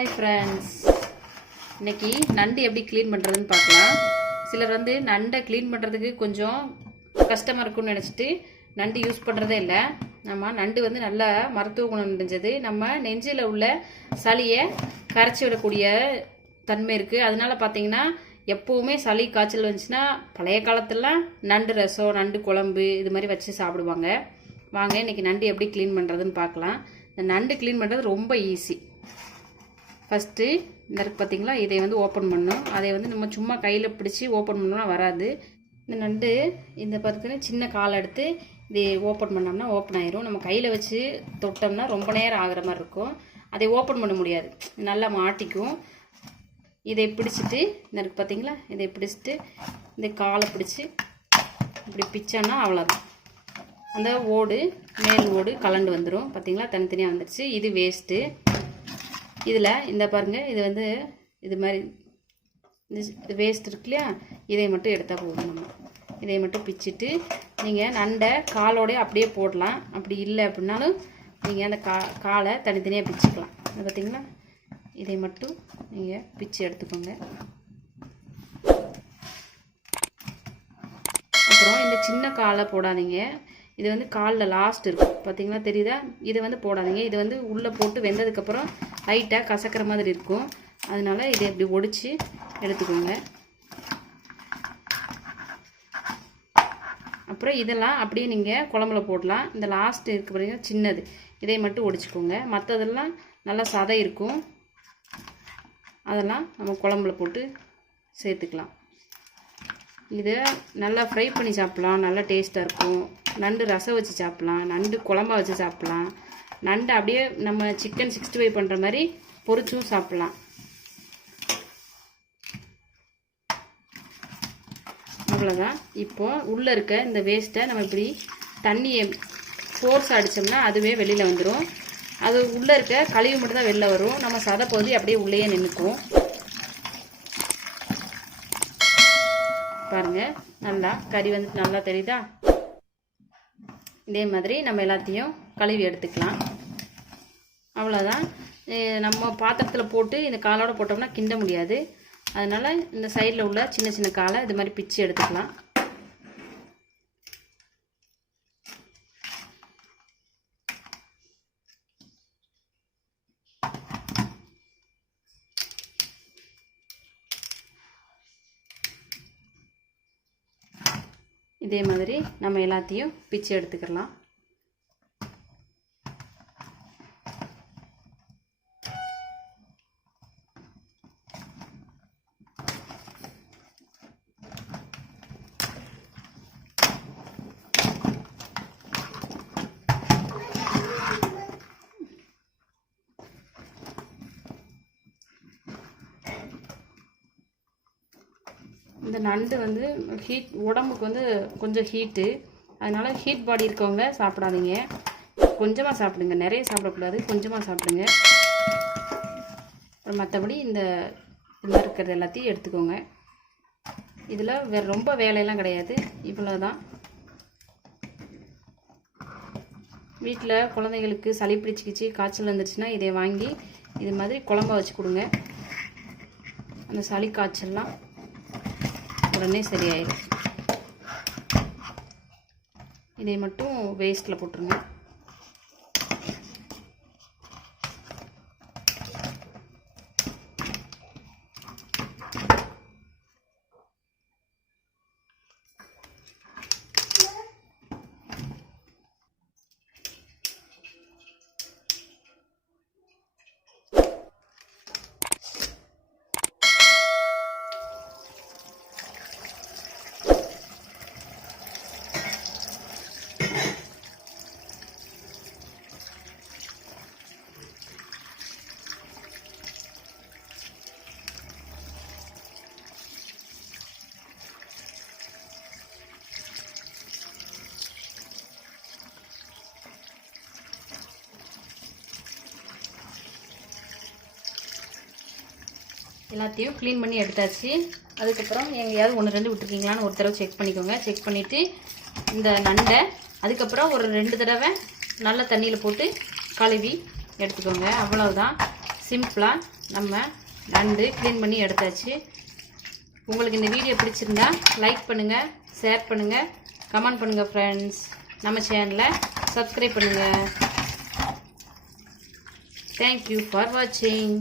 Hi friends, இன்னைக்கு நண்டு எப்படி க்ளீன் பண்ணுறதுன்னு பார்க்கலாம். சிலர் வந்து நண்டை க்ளீன் பண்ணுறதுக்கு கொஞ்சம் கஷ்டமாக இருக்கும்னு நினச்சிட்டு நண்டு யூஸ் பண்ணுறதே இல்லை. நம்ம நண்டு வந்து நல்ல மருத்துவ குணம் நிறைஞ்சது. நம்ம நெஞ்சில் உள்ள சளியை கரைச்சி விடக்கூடிய தன்மை இருக்குது. அதனால பார்த்தீங்கன்னா எப்போவுமே சளி காய்ச்சல் வந்துச்சுன்னா பழைய காலத்துலலாம் நண்டு ரசம், நண்டு குழம்பு இது மாதிரி வச்சு சாப்பிடுவாங்க. வாங்க இன்றைக்கி நண்டு எப்படி க்ளீன் பண்ணுறதுன்னு பார்க்கலாம். இந்த நண்டு க்ளீன் பண்ணுறது ரொம்ப ஈஸி. ஃபஸ்ட்டு இந்த இருக்குது பார்த்தீங்களா, இதை வந்து ஓப்பன் பண்ணணும். அதை வந்து நம்ம சும்மா கையில் பிடிச்சி ஓப்பன் பண்ணோம்னா வராது. இந்த நண்டு இந்த பார்த்தீங்கன்னா சின்ன கால் எடுத்து இதை ஓப்பன் பண்ணோம்னா ஓப்பன் ஆயிரும். நம்ம கையில் வச்சு தொட்டோம்னா ரொம்ப நேரம் ஆகிற மாதிரி இருக்கும். அதை ஓப்பன் பண்ண முடியாது, நல்லா மாட்டிக்கும். இதை பிடிச்சிட்டு இந்த இருக்குது பார்த்தீங்களா, இதை பிடிச்சிட்டு இந்த காலை பிடிச்சி இப்படி பிச்சோன்னா அவ்வளோதான். அந்த ஓடு மேல் ஓடு கலண்டு வந்துடும். பார்த்தீங்களா, தனித்தனியாக வந்துடுச்சு. இது வேஸ்ட்டு. இதில் இந்த பாருங்கள், இது வந்து இது மாதிரி இது வேஸ்ட் இருக்கு இல்லையா, இதை மட்டும் எடுத்தால் போதும். நம்ம இதை மட்டும் பிச்சுட்டு நீங்கள் நண்டை காலோடய அப்படியே போடலாம். அப்படி இல்லை அப்படின்னாலும் நீங்கள் அந்த காலை தனித்தனியாக பிச்சுக்கலாம். இது பார்த்தீங்களா, இதை மட்டும் நீங்கள் பிச்சு எடுத்துக்கோங்க. அப்புறம் இந்த சின்ன காலை போடாதீங்க. இது வந்து காலில் லாஸ்ட் இருக்கும் பார்த்தீங்களா, தெரியுதா? இதை வந்து போடாதீங்க. இது வந்து உள்ளே போட்டு வெந்ததுக்கப்புறம் லைட்டாக கசக்கிற மாதிரி இருக்கும். அதனால இதை இப்படி ஒடிச்சு எடுத்துக்கோங்க. அப்புறம் இதெல்லாம் அப்படியே நீங்கள் குழம்புல போடலாம். இந்த லாஸ்ட் இருக்குது பார்த்தீங்கன்னா சின்னது, இதை மட்டும் ஒடிச்சுக்கோங்க. மற்றதெல்லாம் நல்லா சதை இருக்கும், அதெல்லாம் நம்ம குழம்புல போட்டு சேர்த்துக்கலாம். இதை நல்லா ஃப்ரை பண்ணி சாப்பிட்லாம், நல்லா டேஸ்ட்டாக இருக்கும். நண்டு ரசம் வச்சு சாப்பிட்லாம், நண்டு குழம்பா வச்சு சாப்பிட்லாம், நண்டு அப்படியே நம்ம சிக்கன் 65 பண்ணுற மாதிரி பொரிச்சும் சாப்பிட்லாம். அவ்வளோதான். இப்போது உள்ளே இருக்க இந்த வேஸ்ட்டை நம்ம இப்படி தண்ணியை ஃபோர்ஸ் அடித்தோம்னா அதுவே வெளியில் வந்துடும். அது உள்ளே இருக்க கழிவு மட்டும் தான் வெளில வரும். நம்ம சதை பகுதி அப்படியே உள்ளேயே நின்றுக்கும். பாருங்கள், நல்லா கறி வந்துட்டு நல்லா தெரியுதா? இதே மாதிரி நம்ம எல்லாத்தையும் கழுவி எடுத்துக்கலாம். அவ்வளோதான். நம்ம பாத்திரத்தில் போட்டு இந்த காலோடு போட்டோம்னா கிண்ட முடியாது. அதனால் இந்த சைடில் உள்ள சின்ன சின்ன காலை இது மாதிரி பிச்சு எடுத்துக்கலாம். இதே மாதிரி நம்ம எல்லாத்தையும் பிச்சு எடுத்துக்கலாம். இந்த நண்டு வந்து ஹீட், உடம்புக்கு வந்து கொஞ்சம் ஹீட்டு. அதனால் ஹீட் பாடி இருக்கவங்க சாப்பிடாதீங்க, கொஞ்சமாக சாப்பிடுங்க. நிறைய சாப்பிடக்கூடாது, கொஞ்சமாக சாப்பிடுங்க. அப்புறம் மற்றபடி இந்த இதில் இருக்கிறது எல்லாத்தையும் எடுத்துக்கோங்க. இதில் வேறு ரொம்ப வேலையெல்லாம் கிடையாது, இவ்வளோ தான். வீட்டில் குழந்தைங்களுக்கு சளி பிடிச்சிக்கிச்சு, காய்ச்சல் வந்துருச்சுன்னா இதை வாங்கி இது மாதிரி குழம்பா வச்சு கொடுங்க. அந்த சளி காய்ச்சல்லாம் உடனே சரியாயிடும். இதை மட்டும் வேஸ்ட்டில் போட்டுருங்க. எல்லாத்தையும் க்ளீன் பண்ணி எடுத்தாச்சு. அதுக்கப்புறம் எங்கேயாவது 1-2 விட்டுருக்கீங்களான்னு ஒரு தடவை செக் பண்ணிக்கோங்க. செக் பண்ணிவிட்டு இந்த நண்டை அதுக்கப்புறம் ஒரு 2 தடவை நல்ல தண்ணியில் போட்டு கழுவி எடுத்துக்கோங்க. அவ்வளவுதான், சிம்பிளாக நம்ம நண்டு க்ளீன் பண்ணி எடுத்தாச்சு. உங்களுக்கு இந்த வீடியோ பிடிச்சிருந்தா லைக் பண்ணுங்கள், ஷேர் பண்ணுங்கள், கமெண்ட் பண்ணுங்கள் ஃப்ரெண்ட்ஸ். நம்ம சேனலை சப்ஸ்கிரைப் பண்ணுங்கள். தேங்க்யூ ஃபார் வாட்சிங்.